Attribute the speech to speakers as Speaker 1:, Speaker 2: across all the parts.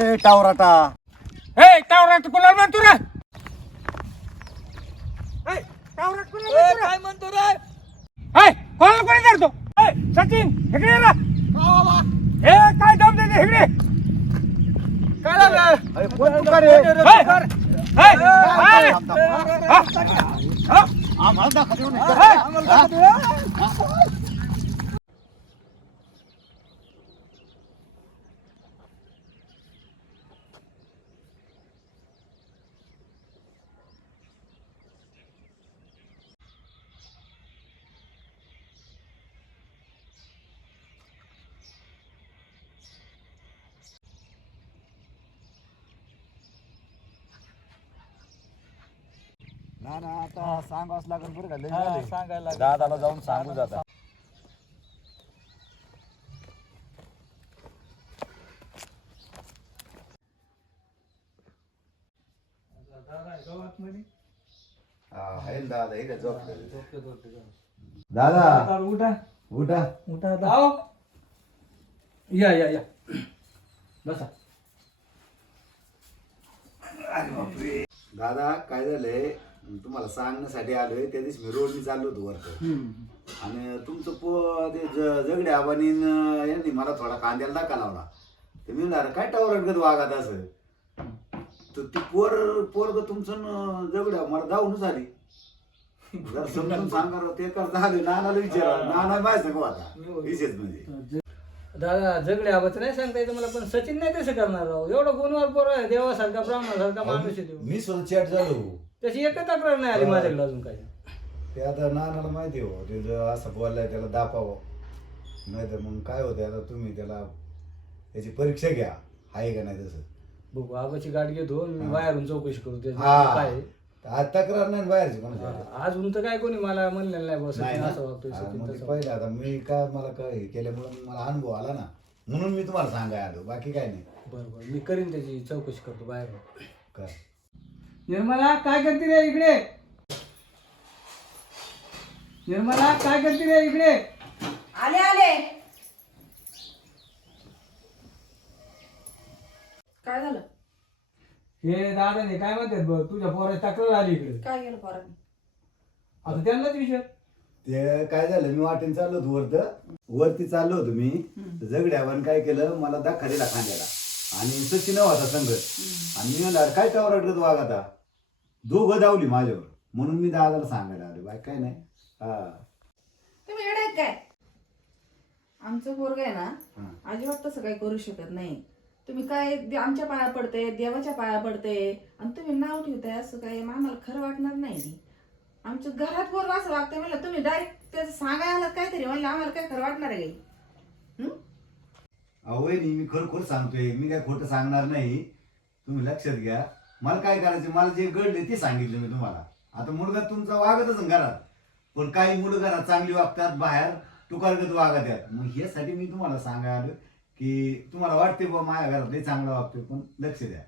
Speaker 1: ए टावराटा.
Speaker 2: हे टावराट कोणाला म्हणतो रे? हे, टावराट कोणाला म्हणतो रे?
Speaker 3: काय म्हणतो रे?
Speaker 2: हे, कोणाला कोणी धरतो? हे, सचिन इकडे ये ना. हे काय दम देते इकडे?
Speaker 3: काय झालं?
Speaker 1: अरे कोण तू का रे?
Speaker 2: हे, हे, हे. हा,
Speaker 1: आम्हाला.
Speaker 2: हे,
Speaker 1: ना ना आता सांगावंच लागेल बरं का लय
Speaker 3: हा,
Speaker 1: झालंय.
Speaker 3: सांगायला लागेल.
Speaker 1: दादाला जाऊन सांगू जाता. हा, आहे ना दादा हे का झोपलेलं? दादा
Speaker 2: उठा.
Speaker 1: उठा.
Speaker 2: उठा आओ. या या या. बसा.
Speaker 1: दादा काय झालंय? तुम्हाला सांगण्यासाठी आलोय त्या दिवशी मी रोडनी चाललो होतो वरत. आणि तुमचं पो ते ज- जगडे आबानीन यांनी मला थोडा कांद्याला टाका लावला. ते मी म्हणणार काय टावर वागात असं? तर ती पोर पोरग तुमचं न जगड्या मला धावूनच आली. जर समजून सांगा राव, ते करता आले नानाला विचारा. नाना माहिती का आता विशेष म्हणजे.
Speaker 3: दादा झगडे आवाज नाही सांगता येतं मला पण सचिन नाही तसं करणार राव. एवढं गुणवार पोर आहे देवासारखा ब्राह्मणासारखा माणूस आहे तो.
Speaker 1: मी सुद्धा चॅट झालो.
Speaker 3: त्याची एकच तक्रार नाही आली माझ्याकडे अजून काही.
Speaker 1: ते आता नानाला माहिती हो ते जर असं बोललाय त्याला दापावं नाही तर मग काय होतं आता तुम्ही त्याला त्याची परीक्षा घ्या आहे का नाही तसं?
Speaker 3: बघू आबाची गाडी घेतो मी बाहेरून चौकशी करू ते
Speaker 1: हा.
Speaker 3: काय आहे.
Speaker 1: आज तक्रार नाही बाहेरची कोणाची
Speaker 3: हा, अजून तर काय कोणी मला म्हणलेलं नाही बस
Speaker 1: नाही ना?
Speaker 3: असं वागतोय
Speaker 1: हा,
Speaker 3: सचिन
Speaker 1: मग ते
Speaker 3: तसं
Speaker 1: पहिलं आता मी काय मला काय हे केल्यामुळं मला अनुभव आला ना. म्हणून मी तुम्हाला सांगाय आलो बाकी काय नाही.
Speaker 3: बरं बरं मी करीन त्याची चौकशी करतो बाहेर
Speaker 1: काय
Speaker 3: निर्मला काय करते रे इकडे? निर्मला काय करते रे इकडे?
Speaker 4: आले आले. काय झालं?
Speaker 3: हे दादाने काय म्हणतात बघ तुझ्या पोराची तक्रार आली इकडे.
Speaker 4: काय गेलं पोराने?
Speaker 3: आता त्यांनाच विचार.
Speaker 1: ते काय झालं मी वाटेन चाललो होतो वरत. वरती चाललो होतो मी. जगड्यावर काय केलं मला दाखा दिला खांद्याला. आणि सचिन होता संघ. आणि मी म्हणलं काय टावर अडकत वाघ आता? दोघं धावली माझ्यावर. म्हणून मी दादाला सांगायला आलो. बाय काय नाही. हा.
Speaker 4: तुम्ही काय? आमचं पोरग आहे ना
Speaker 1: हा.
Speaker 4: अजिबात तसं काही करू शकत नाही. तुम्ही काय दे- आमच्या पाया पडते देवाच्या पाया पडते आणि तुम्ही नाव ठेवताय असं काय मग आम्हाला खरं वाटणार नाही. आमच्या घरात पोरग असं वागतंय म्हणलं तुम्ही डायरेक्ट त्याचं सांगायला काहीतरी म्हणलं आम्हाला काय खरं वाटणार आहे? काही? हं?
Speaker 1: अहो वहिनी मी खरोखर सांगतोय. मी काय खोटं सांगणार नाही. तुम्ही लक्षात घ्या. मला काय करायचं मला जे घडले ते सांगितलं मी तुम्हाला. आता मुलगा तुमचा वागतच घरात. पण काही मुलं घरात चांगली वागतात बाहेर तुकारगत वागत आहेत. मग यासाठी मी तुम्हाला सांगायला आलो की तुम्हाला वाटते बा माझ्या घरात लय चांगला वागतोय पण लक्ष द्या.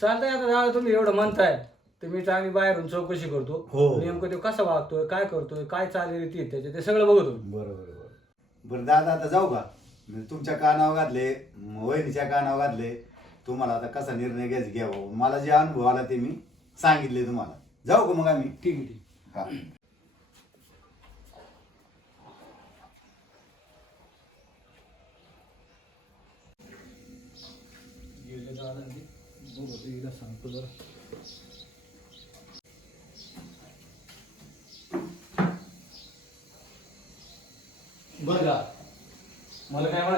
Speaker 3: चालतंय आता दादा तुम्ही एवढं म्हणताय. तर मी चांगली बाहेरून चौकशी करतो.
Speaker 1: हो.
Speaker 3: नेमकं तो कसा वागतोय काय करतोय काय चालली ती त्याचे ते सगळं बघतो
Speaker 1: बरोबर बरोबर बरं दादा आता जाऊ का? मी तुमच्या कानावर घातले वहिनीच्या कानावर घातले. तुम्हाला आता कसा निर्णय घ्यायचा घ्यावं? मला जे अनुभव आला ते मी सांगितले तुम्हाला. जाऊ का मग आम्ही?
Speaker 3: ठीक आहे ठीक
Speaker 1: हा.
Speaker 3: गेले दादा. बघू सांगतो जरा बरं का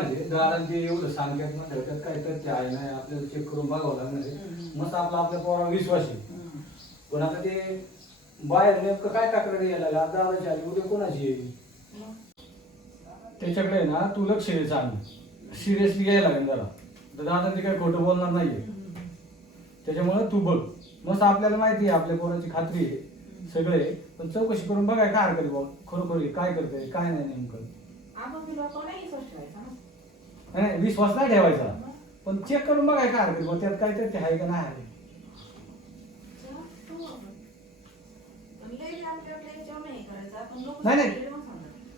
Speaker 3: मला काय म्हणायचे दादा ते एवढं सांगतात म्हणतात त्यात काय तथ्य आहे नाही आपल्याला चेक करून बघावं लागणार आहे. मस्त आपला आपल्या पोरावर विश्वास आहे. पण आता ते बाहेर नेमकं काय तक्रार यायला लागली? दादाची आली उद्या कोणाची येईल त्याच्याकडे ना तू लक्ष दे चांगलं. सिरियसली घ्यायला लागेल जरा. तर दादा ते काही खोटं बोलणार नाहीये. त्याच्यामुळं तू बघ. मस्त आपल्याला माहिती आहे आपल्या पोराची खात्री आहे. सगळे पण चौकशी करून बघाय काय हरकत बघ खरोखर हे काय करतंय काय नाही नेमकं.
Speaker 4: आपण तुला कोणाही ना.
Speaker 3: नाही, नाही विश्वास नाही ठेवायचा. पण चेक करून बघाय का हरकत बघ त्यात काहीतरी ते आहे का नाही आहे
Speaker 4: नाही
Speaker 3: नाही,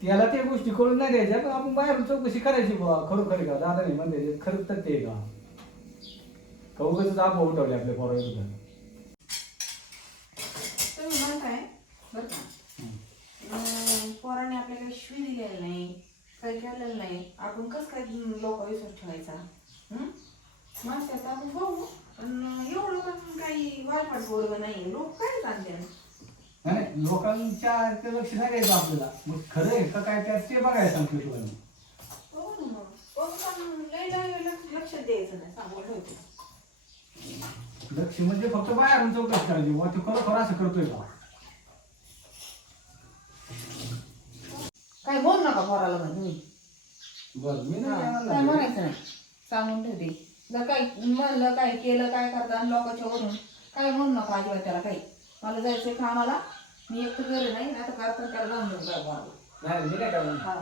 Speaker 3: त्याला त्या गोष्टी कळून नाही द्यायच्या पण आपण बाहेरून चौकशी करायची बुवा खरोखर का? दादा नाही म्हणजे खरंच तर ते का? कौगच आप उठवले आपल्या पोराविरुद्ध
Speaker 4: तुम्ही म्हणताय बरं का अं, पोराने आपल्याला काही शिवी दिलेलं नाही काही केलेलं आपण कसं काय लोक विश्वास ठेवायचा? हं? माणसाचं आपण बघू. पण एवढं पण काही वायपट बोलवं नाही लोक काय सांगते
Speaker 3: नाही लोकांच्या ते लक्ष नाही द्यायचं आपल्याला. मग खरं आहे का काय त्यात ते बघायला सांगतो तुला मी
Speaker 4: हो ना मग. पण लय लय लक्ष लक्ष द्यायचं नाही. सांगून ठेवते
Speaker 3: लक्ष म्हणजे फक्त बाहेरून चौकशी करायची. वा ते खरोखर असं करतोय का?
Speaker 4: काय बोल नका पोराला मग तुम्ही.
Speaker 3: बरं मी नाही
Speaker 4: काय. म्हणायचं नाही सांगून ठेवते जर काय म्हणलं काय केलं काय करता आणि लोकांच्या वरून काय म्हणू नका अजिबात त्याला काही मला जायचंय कामाला मी एकटं घरी नाही आता करता त्याला जाऊन देऊ काय बोलावं.
Speaker 3: नाही मी नाही काय.
Speaker 4: हा